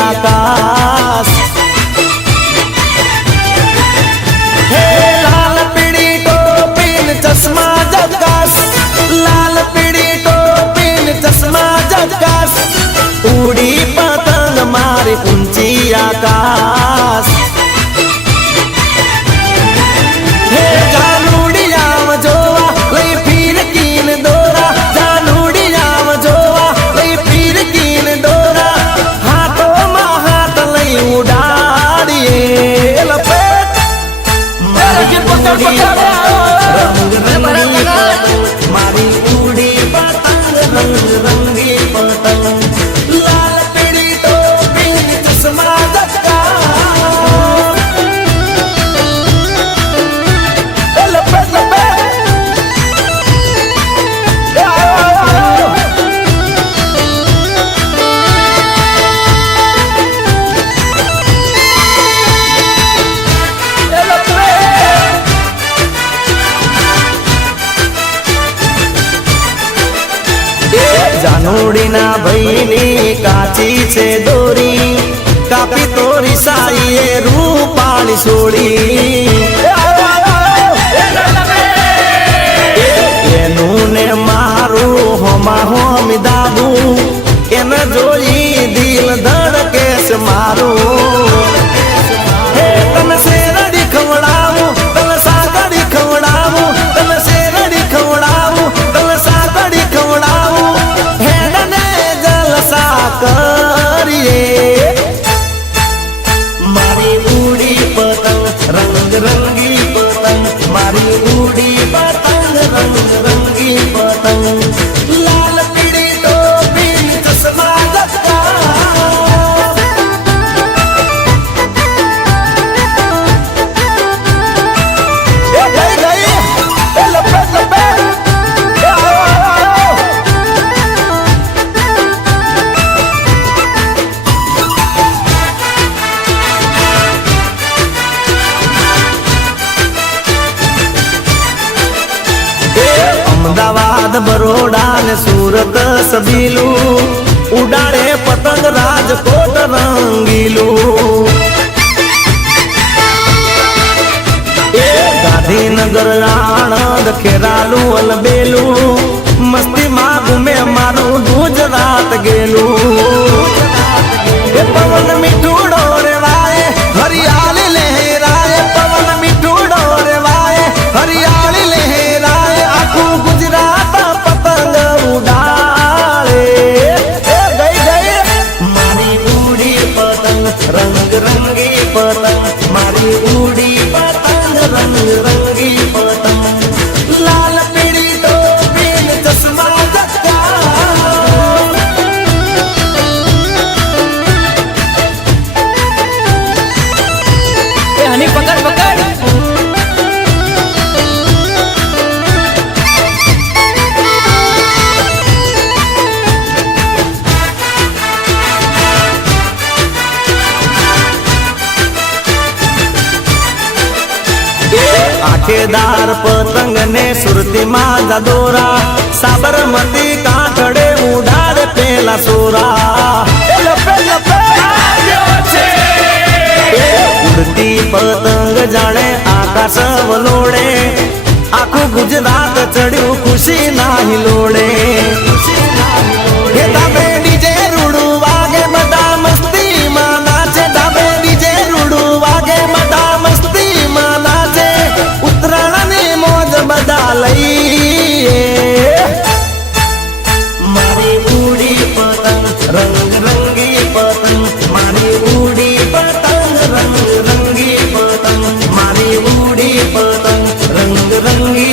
आकाश हे लाल पीड़ी टोपीन चश्मा झकास लाल पीड़ी टोपीन चश्मा झकास उड़ी पतंग मारी ऊंची आकाश हे जानूड़ी आव जोवा लई फिर कीन दोरा जानूड़ी आव जोवा लई फिर कीन दोरा हाथों में हाथ लई उड़ाड़िए लपेट मारी उड़ी मारी उड़ी पतंग रंग रंगी पतंग लाल पीड़ी टोपी चश्मा जानूड़ी ना भईनी काची छे दोरी कापी तोरी साईए रूपाली सोड़ी एनु ने मारू होमा होमी दाबू एन जोई दिल धड़के से मारू तन शेरड़ी खवड़ावू तन सागड़ी खवड़ावू तन शेरड़ी खवड़ावू तन सागड़ी खवड़ावू करिए मारी उड़ी पतंग रंग रंगी पतंग मारी उड़ी पतंग रंग रंगी पतंग लाल पीड़ी टोपी चश्मा अमदावाद बरोड़ा ने सूरत सबीलू उड़ाड़े पतंग राजकोट रंगीलू गांधीनगर आणंद खेरालू अलबेलू मस्ती में घूमे मारू गुजरात गेलू पवन मिठूड़ो रे वाए हरियाली लहराए पवन मिठूड़ो रे वाए हरियाली लहराए आखू गुजरात पतंग उड़ाए गई गई मारी उड़ी पतंग रंग रंगी पतंग मारी उड़ी पतंग रंग रंगी पतंग लाल पीड़ी टोपी चश्मा हनी पकड़ पकड़ आखेदार पतंग ने सुरती माजा दोरा साबरमती कांठड़े उड़ाड़े पेला सोरा उड़ती पतंग जाने आकाश वलोड़े आखू गुजरात चढ़ू खुशी नाही लोड़े दाबे डीजे रूड़ू वागे बड़ा मस्ती मां नाचे दाबे डीजे रूड़ू वागे बड़ा मस्ती मां नाचे उतराण ने मौज बदा लईए मारी उड़ी पतंग रंग रंगी पतंग मारी उड़ी पतंग रंग रंगी पतंग मारी उड़ी पतंग रंग रंगी